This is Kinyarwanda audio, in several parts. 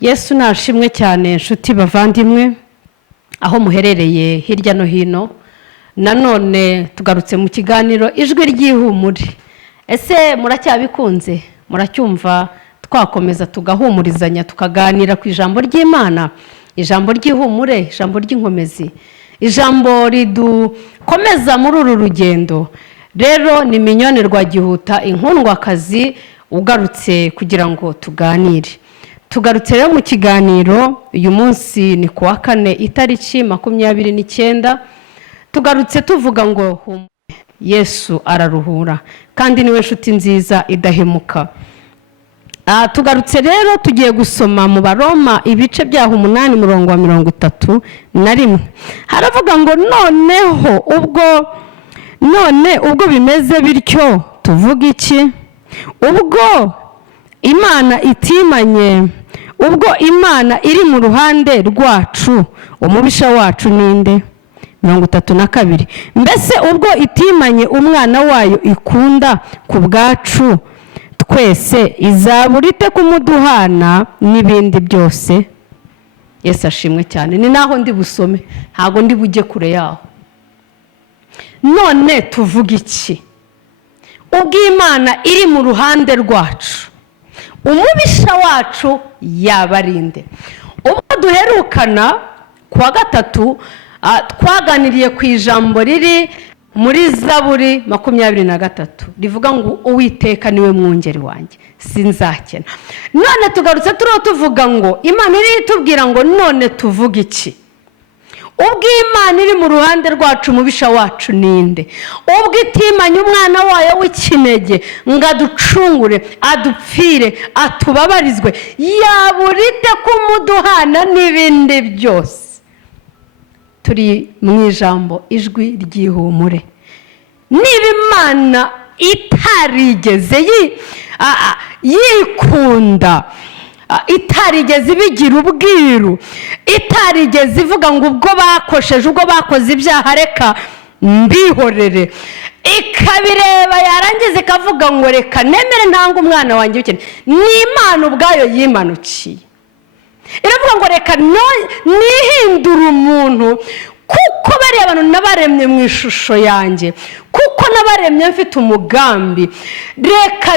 Yesu nashimwe cyane nshuti bavandimwe aho muherereye hirya no hino. Nanone tugarutse mu kiganiro ijwi ry'ihumure. Ese muracyabikunze? Muracyumva twakomeza tugahumurizanya tukaganira ku ijambo ry'Imana, ijambo ry'ihumure, ijambo ry'inkomezi, ijambo ridukomeza muri uru rugendo. Rero ni Minyone Rwagihuta inkundwakazi ugarutse kugira ngo tuganire. Tugarutse rero mu kiganiro uyu munsi ni kuwa kane itariki 29. Tugarutse tuvuga ngo Yesu araruhura kandi niwe nshuti nziza idahemuka. Tugarutse rero tugiye gusoma mu Baroma ibice byaho 8:31. Haravuga ngo ubwo bimeze bityo tuvuga iki? Ubwo Imana itimanye, ubwo Imana iri mu ruhande rwacu, umubisha wacu ninde? 32. Mbese ubwo itimanye umwana wayo ikunda ku bwacu twese izaburite kumuduhana n'ibindi byose? Yesu ashimwe cyane. Ni naho ndi busome, ntago ndi bujye kure yaho. None tuvuga iki? Ubwo Imana iri mu ruhande rwacu, umubisha wacu yabarinde. Ubwo duherukana kuwa gatatu twaganiriye ku ijambo riri muri Zaburi 23 rivuga ngo Uwiteka niwe mwungeri wanjye sinzakena. None tugarutse tuvuga ngo Imana iri itubwira ngo none tuvuga iki? Ubwo Imana iri mu ruhande rwacu umubisha wacu ninde? Ubwo itimanye umwana wayo w'ikinege ngo aducungure, adupfire, atubabarizwe, yaburite kumuduhana n'ibindi byose. Turi mu ijambo ijwi ry'ihumure. Niba Imana itarigeze yikunda, itarigeze ibigira ubwiru, itarigeze ivuga ngo ubwo bakosheje, ubwo bakoze ibyaha reka mbihorere, ikabireba yarangiza ikavuga ngo reka nemere ntanga umwana wanjye w'ikinege, ni Imana ubwayo yimanukiye. Iravuga ngo reka nihindura umuntu kuko bariya abantu nabaremye mu ishusho yanjye, kuko nabaremye mfite umugambi, reka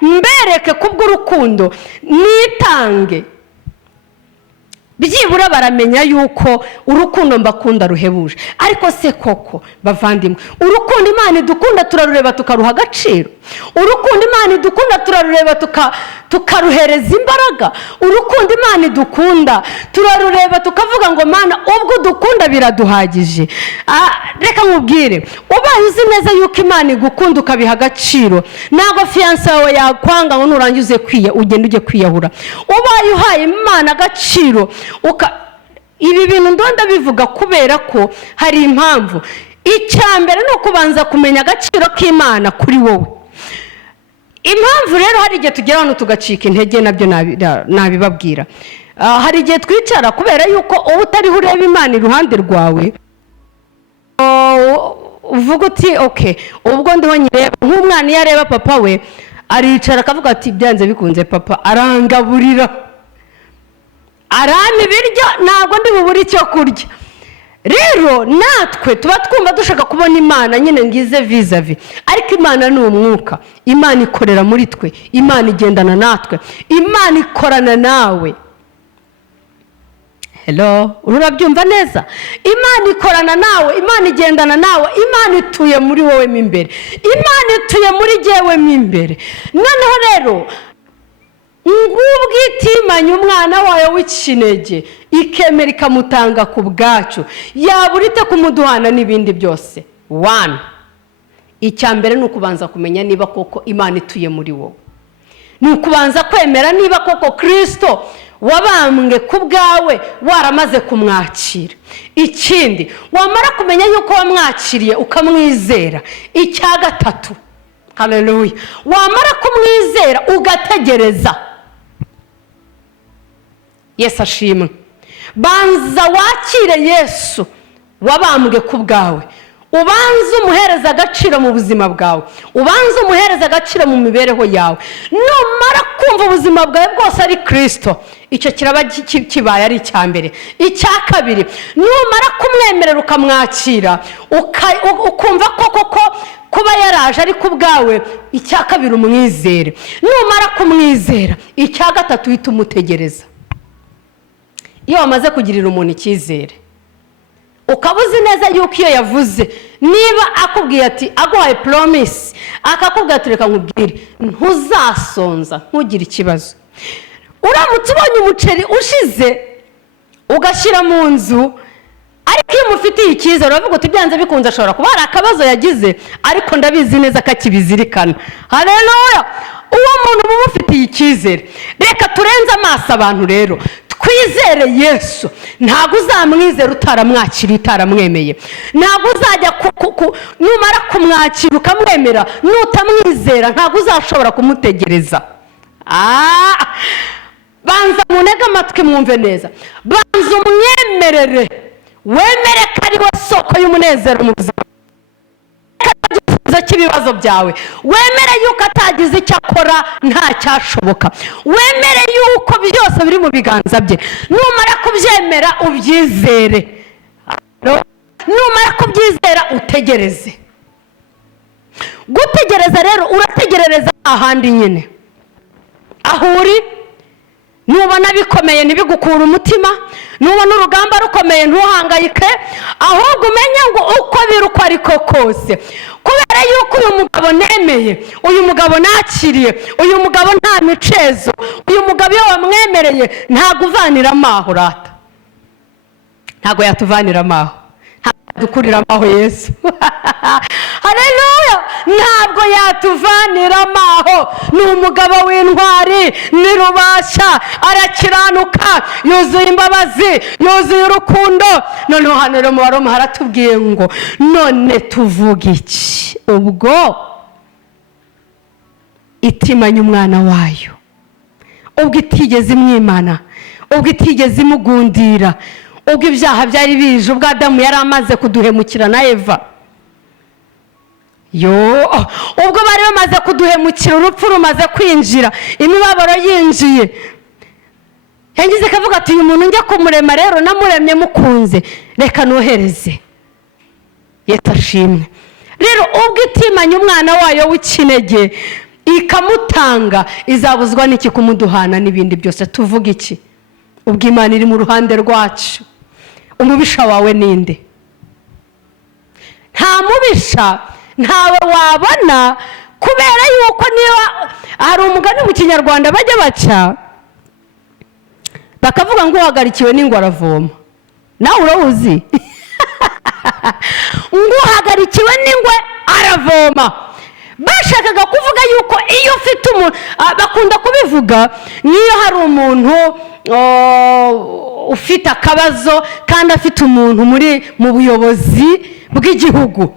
mbereke kubw'urukundo nitange. Byibura baramenya yuko urukundo mbakunda ruhebuje. Ariko se koko bavandimwe, urukundo Imana idukunda turarureba tukaruha agaciro? Urukundo Imana idukunda turarureba tukaruhereza imbaraga? Urukundo Imana idukunda turarureba tukavuga ngo Mana ubwo dukunda biraduhagije? Reka nkubwire, ubaye uzi neza yuko Imana igukunda ukabiha agaciro, ntago fiancé wawe yakwanga ngo nurangize ugende ujye kwiyahura. Ubaye uhaye Imana agaciro, ibi bintu ndonda bivuga kubera ko hari impamvu. Icyambere no kubanza kumenya agaciro k'Imana kuri wowe. Impamvu rero hari igihe tugera hano tugacika intege, nabyo nabibabwira. Hari igihe twicara kubera yuko uba utariho ureba Imana iruhande rwawe, uvuga uti okay, ubwo ndiho nyireba. Nk'umwana iyo areba papa we aricara akavuga ati byanze bikunze papa arangaburira, arama ibiryo, ntabwo ndi bubure icyo kurya. Rero natwe tuba twumva dushaka kubona Imana nyine ngize vis-a-vis, ariko Imana ni umwuka. Imana ikorera muri twe, Imana igendana natwe, Imana ikorana nawe. Hello, urabyumva neza? Imana ikorana nawe, Imana igendana nawe, Imana ituye muri wowe mo imbere, Imana ituye muri jyewe mo imbere. Noneho rero ngubwo itimanye umwana wayo w'ikinege ikemera ikamutanga ku bwacu, yaburite kumuduhana n'ibindi byose. 1. Icyambere ni ukubanza kumenya niba koko Imana ituye muri wowe. Ni ukubanza kwemera niba koko Kristo wabambwe ku bwawe waramaze kumwakira. Ikindi, wamara kumenya yuko wamwakiriye ukamwizera. Icya gatatu, haleluya, wamara kumwizera ugategereza. Yesu ashimwe. Banza wakire Yesu wabambwe ku bwawe, ubanze umuhereza agaciro mu buzima bwawe, ubanze umuhereza agaciro mu mibereho yawe. Numara kumva ubuzima bwawe bwose ari Kristo, icyo kiraba kibaye ari icya mbere. Icya kabiri, numara kumwemerera ukamwakira, ukumva koko kuba yaraje ari ku bwawe, icya kabiri umwizere. Numara kumwizera, icya gatatu uhita umutegereza. Iyo wamaze kugirira umuntu icyizere, ukaba uzi neza yuko iyo yavuze, niba akubwiye ati aguhaye promise, akakubwira ati reka nkubwire ntuzasonza ntugire ikibazo, uramutse ubonye umuceri ushize ugashyira mu nzu, ariko iyo umufitiye icyizere uravuga uti byanze bikunze ashobora kuba hari akabazo yagize, ariko ndabizi neza ko akibizirikana. Haleluya! Uwo muntu uba umufitiye icyizere. Reka turenze amaso abantu rero, twizere Yesu. Ntabwo uzamwizera utaramwakira, utaramwemeye. Ntabwo uzajya numara kumwakira ukamwemera, nutamwizera ntabwo uzashobora kumutegereza. Banza munega amatwi mwumve neza. Banza umwemerere, wemere ko ari we soko y'umunezero mu buzima cy'ibibazo byawe. Wemere yuko atagize icyo akora nta cyashoboka. Wemere yuko byose biri mu biganza bye. Numara kubyemera ubyizere. Numara kubyizera utegereze. Gutegereza rero, urategerereza ahandi nyine. Aho uri, nubona bikomeye ntibigukura umutima, nubona urugamba rukomeye ntuhangayike, ahubwo umenye ngo uko biri uko ariko kose, kubera yuko uyu mugabo nemeye, uyu mugabo nakiriye, uyu mugabo nta micezo, uyu mugabo iyo wamwemereye ntabwo uvanira amaho rata, ntabwo yatuvanira amaho, dukurira amaho Yesu. Haleluya! Ntabwo yatuvanira amaho. Ni umugabo w'intwari, ni rubasha, arakiranuka, yuzuye imbabazi, yuzuye urukundo. Noneho hano rero mu Baroma haratubwiye ngo none tuvuga iki? Ubwo itimanye umwana wayo, ubwo itigeze imwimana, ubwo itigeze imugundira, ubwo ibyaha byari bije, ubwo Adamu yari amaze kuduhemukira na Eva, ubwo bari bamaze kuduhemukira, urupfu rumaze kwinjira, imibabaro yinjiye, yagize akavuga ati uyu muntu njya kumurema rero namuremye mukunze, reka nohereze. Yesu ashimwe. Rero ubwo itimanye umwana wayo w'ikinege ikamutanga, izabuzwa n'iki kumuduhana n'ibindi byose? Tuvuga iki? Ubwo Imana iri mu ruhande rwacu, umubisha wawe ninde? Nta mubisha ntawe wabona, kubera yuko niba hari umugani mu Kinyarwanda bajya baca bakavuga ngo uhagarikiwe n'ingwe aravoma. Nawe urawuzi? Ngo uhagarikiwe n'ingwe aravoma. Bashakaga kuvuga yuko iyo ufite umuntu, bakunda kubivuga niyo hari umuntu ufite akabazo kandi afite umuntu mu buyobozi bw'igihugu,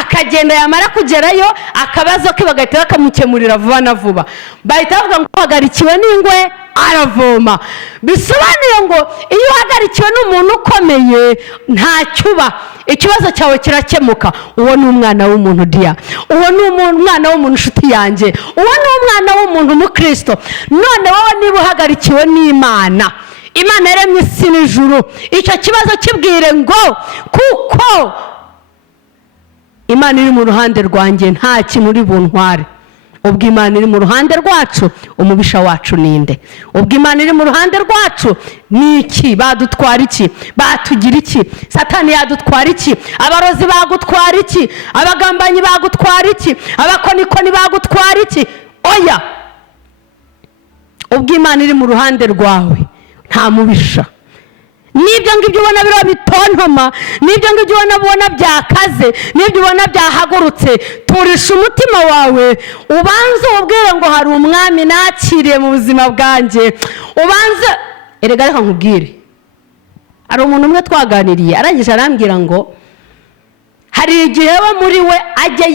akagenda yamara kugerayo akabazo ke bagahita bakamukemurira vuba na vuba, bahita bavuga ngo uhagarikiwe n'ingwe aravoma. Bisobanuye ngo iyo uhagarikiwe n'umuntu ukomeye ntacyuba, ikibazo cyawe kirakemuka. Uwo ni umwana w'umuntu dia, uwo ni umwana w'umuntu inshuti yanjye, uwo ni umwana w'umuntu umukristo. None wowe niba uhagarikiwe n'Imana, Imana yaremye isi n'ijuru, icyo kibazo kibwire ngo kuko Imana iri mu ruhande rwanjye nta kintu uri buntware. Ubwo Imana iri mu ruhande rwacu, umubisha wacu ninde? Ubwo Imana iri mu ruhande rwacu, ni iki? Badutwara iki? Batugira iki? Satani yadutwara iki? Abarozi bagutwara iki? Abagambanyi bagutwara iki? Abakonikoni bagutwara iki? Oya, ubwo Imana iri mu ruhande rwawe nta mubisha. Nibyo ngibyo ubona biro bitontoma, nibyo ngibyo ubona byakaze, nibyo ubona byahagurutse, turisha umutima wawe, ubanze ubwire ngo hari umwami nakiriye mu buzima bwanjye. Ubanze erega reka nkubwire, hari umuntu umwe twaganiriye arangije arambwira ngo hari igihe we muri we ajya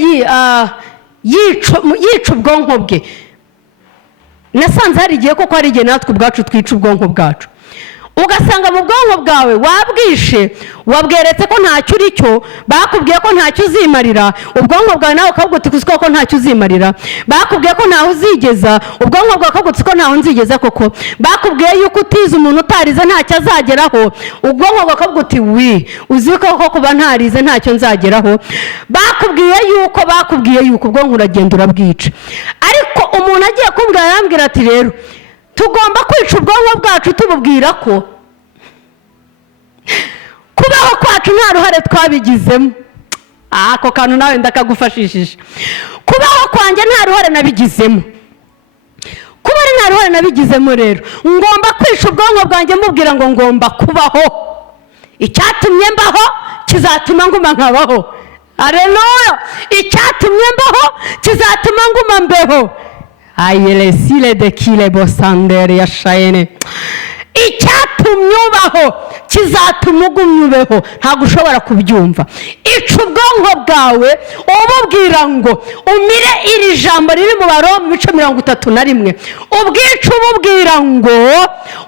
yica ubwonko bwe. Nasanze hari igihe koko hari igihe natwe ubwacu twica ubwonko bwacu. ugasanga mu bwonko bwawe wabwishe, wabweretse ko ntacyo uri cyo, bakubwiye ko ntacyo uzimarira, ubwonko bwawe nawe ukavuga uti kuzi ko ntacyo uzimarira, bakubwiye ko ntaho uzigeza, ubwonko bwawe ukavuga uti ko ntaho nzigeza koko, bakubwiye yuko utize umuntu utarize ntacyo azageraho, ubwonko bwawe ukavuga uti uzi ko kuba ntarize ntacyo nzageraho, bakubwiye yuko ubwonko uragenda urabwica. Ariko umuntu agiye kumbwira arambwira ati rero tugomba kwica ubwonko bwacu tububwira ko kubaho kwacu nta ruhare twabigizemo. Ako kantu nawe ndakagufashishije. Kubaho kwanjye nta ruhare nabigizemo. Kuba ari nta ruhare nabigizemo rero ngomba kwica ubwonko bwanjye mubwira ngo ngomba kubaho. Icyatumye mbaho kizatuma nguma nkabaho. Haleluya! Icyatumye mbaho kizatuma nguma mbeho. Ayelesile de kile bosandere ya shayene. Icyatumye ubaho kizatuma ugumya ubeho. Ntabwo ushobora kubyumva. Ica ubwonko bwawe ububwira ngo umire iri jambo riri mu Baroma 31. Ubwica ububwira ngo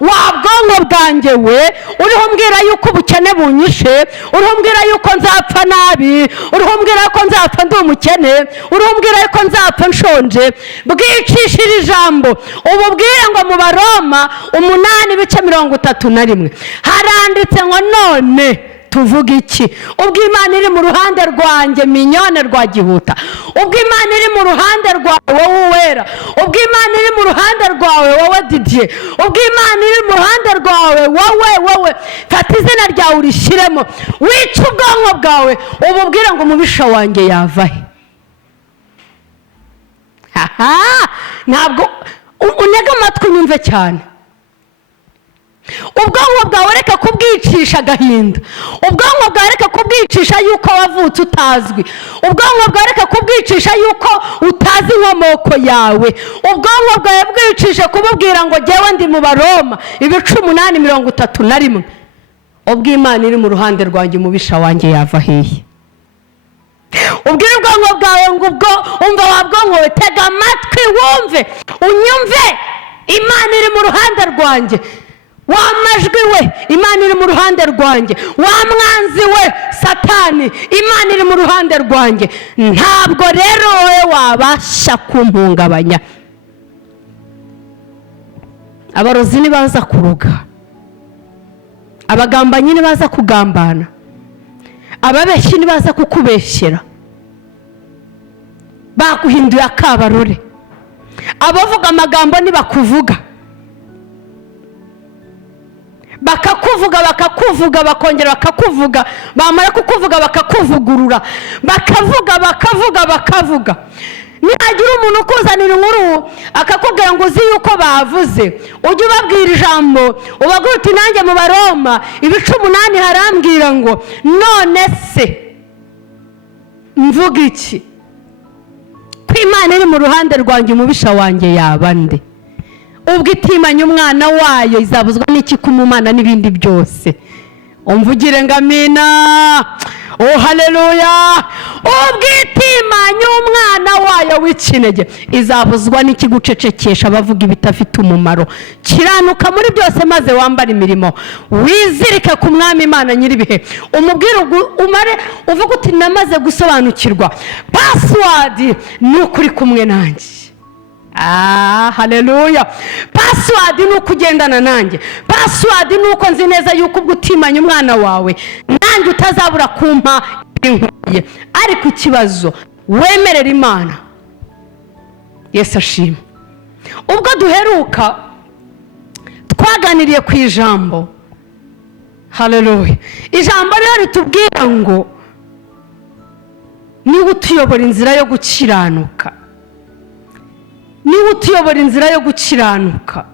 wa bwonko bwanjye we uriho mbwira yuko ubukene bunyishe, uriho mbwira yuko nzapfa nabi, uriho mbwira yuko nzapfa ndi umukene, uriho mbwira yuko nzapfa nshonje. Bwicisha iri jambo ububwire ngo mu Baroma 8:31 haranditse ngo none tuvuga iki? Ubwo Imana iri mu ruhande rwanjye minyone rwa gihuta, ubwo Imana iri mu ruhande rwawe wowe Uwera, ubwo Imana iri mu ruhande rwawe wowe Didier, ubwo Imana iri mu ruhande rwawe wowe fata izina ryawe urishyiremo, wica ubwonko bwawe ububwire ngo umubisha wanjye yavahe. Ntabwo unega amatwi unyumve cyane. Ubwonko bwawe reka kubwicisha agahinda, ubwonko bwawe reka kubwicisha yuko wavutse utazwi, ubwonko bwawe reka kubwicisha yuko utazi inkomoko yawe, ubwonko bwawe bwicishe kububwira ngo jyewe ndi mu Baroma 8:31. Ubwo Imana iri mu ruhande rwanjye umubisha wanjye yava hehe? Ubwire ubwonko bwawe ngo ubwo umva wa bwonko we tega amatwi wumve unyumve, Imana iri mu ruhande rwanjye. Wa majwi we Imana iri mu ruhande rwanjye, wa mwanzi we Satani Imana iri mu ruhande rwanjye. Ntabwo rero wowe wabasha kumpungabanya. Abarozi nibaza kuroga, abagambanyi nibaza kugambana, ababeshyi nibaza kukubeshyera, bakuhinduye akabarore, abavuga amagambo nibakuvuga, bakakuvuga bakongera bakakuvuga, bamara kukuvuga bakakuvugurura, bakavuga. Nihagira umuntu ukuzanira inkuru akakubwira ngo uzi yuko bavuze, ujye ubabwira ijambo ubagira uti nanjye mu Baroma 8 harambwira ngo none se mvuga iki? Ko Imana iri mu ruhande rwanjye umubisha wanjye yaba nde? Ubwo itimanye umwana wayo izabuzwa n'iki kumumana n'ibindi byose? Umvugire ngo amina. Oh haleluya! Ubwo itimanye umwana wayo w'ikinege izabuzwa n'iki gucecekesha abavuga ibitafite umumaro? Kiranuka muri byose maze wambara imirimo, wizirike ku Mwami Imana nyiribihe, umubwire umare uvuga uti namaze gusobanukirwa, password ni ukuri kumwe nanjye. Haleluya! Password ni ukugendana nanjye, password ni uko nzi neza yuko ubwo utimanye umwana wawe nanjye utazabura kumpa inkwiye. Ariko ikibazo wemerera Imana. Yesu ashimwe. Ubwo duheruka twaganiriye ku ijambo, haleluya, ijambo rero ritubwira ngo niba utuyobora inzira yo gukiranuka, niwe utuyobora inzira yo gukiranuka,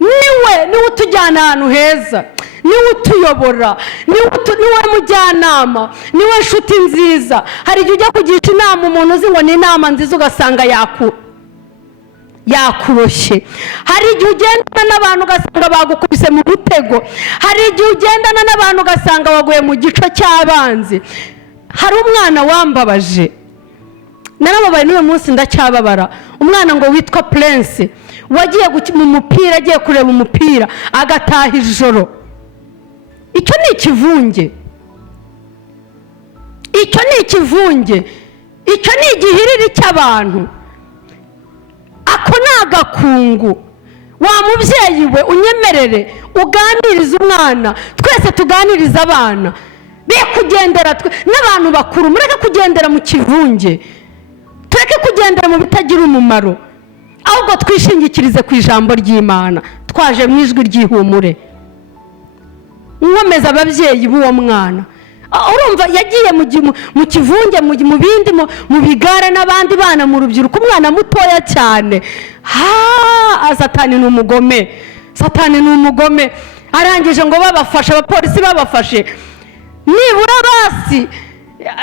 niwe utujyana ahantu heza, niwe utuyobora, niwe mujyanama, niwe nshuti nziza. Hari igihe ujya kugisha inama umuntu uzi ngo ni inama nziza ugasanga yakuroshye. Hari igihe ugendana n'abantu ugasanga bagukubise mu mutego. Hari igihe ugendana n'abantu ugasanga waguye mu gico cy'abanzi. Hari umwana wambabaje, narababaye n'uyu munsi ndacyababara, umwana ngo witwa Prince wagiye mu mupira, agiye kureba umupira agataha ijoro. Icyo ni ikivunge, icyo ni ikivunge, icyo ni igihiriri cy'abantu. Ako ni agakungu. Wa mubyeyi we unyemerere uganiriza umwana, twese tuganiriza abana, be kugendera n'abantu bakuru, mureke kugendera mu kivunge, tureke kugendera mu bitagira umumaro, ahubwo twishingikirize ku ijambo ry'Imana. Twaje mu ijwi ry'ihumure, nkomeza ababyeyi b'uwo mwana. Urumva yagiye mu kivunge, mu bindi, mu bigare n'abandi bana, mu rubyiruko, umwana mutoya cyane. Satani ni umugome, Satani ni umugome. Arangije ngo babafashe, abapolisi babafashe, nibura basi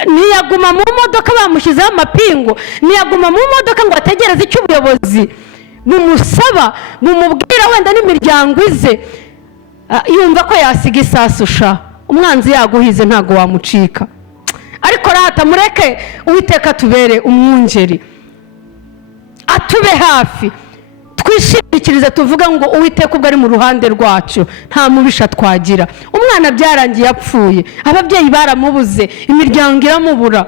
ntiyaguma mu modoka, bamushyizeho amapingu, ntiyaguma mu modoka ngo ategereze icyo ubuyobozi bumusaba, bumubwira wenda n'imiryango ize, yumva ko yasiga isasu. Umwanzi yaguhize ntago wamucika. Ariko rata mureke Uwiteka tubere umwungeri, atube hafi, twishingikirize, tuvuga ngo Uwiteka ubwo ari mu ruhande rwacu nta mubisha twagira. Umwana byarangiye yapfuye, ababyeyi baramubuze, imiryango iramubura,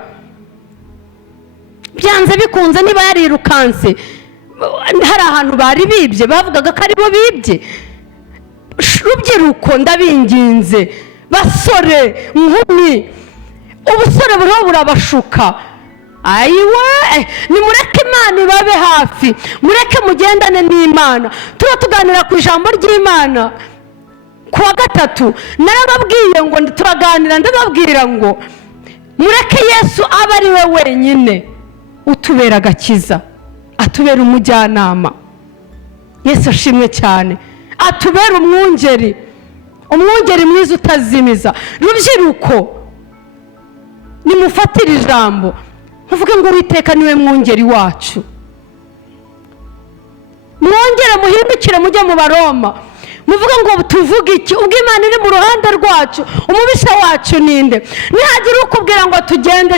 byanze bikunze niba yarirukanse hari ahantu bari bibye, bavugaga ko aribo bibye. Rubyiruko ndabinginze, basore, nkumi, ubusore buriho burabashuka. Ayiwe, nimureke Imana ibabe hafi, mureke mugendane n'Imana. Tuba tuganira ku ijambo ry'Imana. Kuwa gatatu narababwiye ngo turaganira, ndababwira ngo mureke Yesu abe ari we wenyine utubera agakiza, atubera umujyanama. Yesu ashimwe cyane, atubera umwungeri, umwungeri mwiza utazimiza. Rubyiruko, nimufatire ijambo, muvuge ngo Uwiteka niwe mwungeri wacu. Mwongere muhindukire mujye mu Baroma, muvuge ngo tuvuge iki? Ubwo Imana iri mu ruhande rwacu, umubisha wacu ninde? Nihagira ukubwira ngo tugende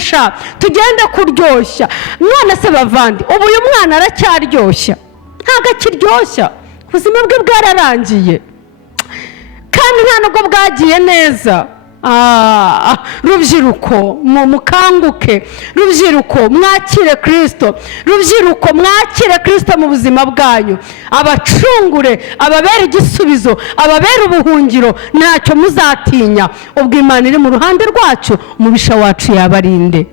tugende kuryoshya. None se bavandi, ubu uyu mwana aracyaryoshya? Ntabwo akiryoshya, ubuzima bwe bwararangiye kandi nta nubwo bwagiye neza. Rubyiruko mukanguke, rubyiruko mwakire Kristo, rubyiruko mwakire Kristo mu buzima bwanyu, abacungure, ababera igisubizo, ababera ubuhungiro. Ntacyo muzatinya, ubwo Imana iri mu ruhande rwacu, umubisha wacu yabarinde.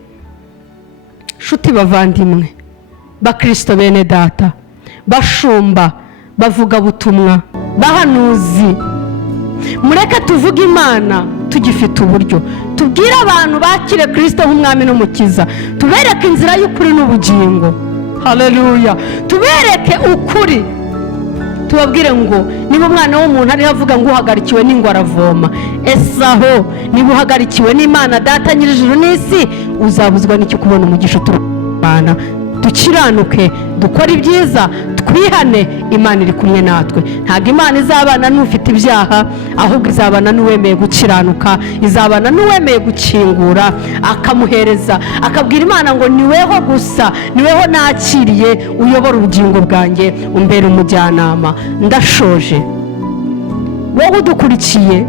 Shuti bavandimwe, bakristo bene data, bashumba, bavuga butumwa, bahanuzi, mureke tuvuge Imana tugifite uburyo, tubwire abantu bakire Kristo nk'umwami n'umukiza, tubereke inzira y'ukuri n'ubugingo. Haleluya, tubereke ukuri, tubabwire ngo niba umwana w'umuntu ariho avuga ngo uhagarikiwe n'ingwa aravoma, esaho niba uhagarikiwe n'Imana Data nyir'ijuru n'isi, uzabuzwa n'icyo kubona umugisha turwana. Dukiranuke, dukora ibyiza, twihane, Imana iri kumwe natwe. Ntabwo Imana izabana n'ufite ibyaha, ahubwo izabana n'uwemeye gukiranuka, izabana n'uwemeye gukingura, akamuhereza, akabwira Imana ngo niweho gusa, niweho nakiriye, uyobora ubugingo bwanjye, umbere umujyanama. Ndashoje, wowe udukurikiye,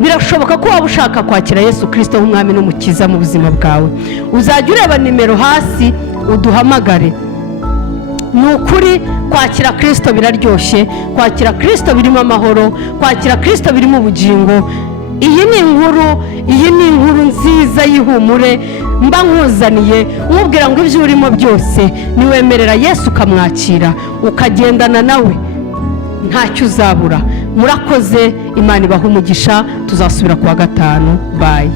birashoboka ko waba ushaka kwakira Yesu Kristo nk'umwami n'umukiza mu buzima bwawe. Uzajya ureba nimero hasi uduhamagare. Ni ukuri kwakira Kristo biraryoshye, kwakira Kristo birimo amahoro, kwakira Kristo birimo ubugingo. Iyi ni inkuru nziza y'ihumure mba nkuzaniye, nkubwira ngo ibyo urimo byose niwemerera Yesu ukamwakira, ukagendana nawe, ntacyo uzabura. Murakoze, Imana ibahe umugisha. Tuzasubira kuwa gatanu. Bye.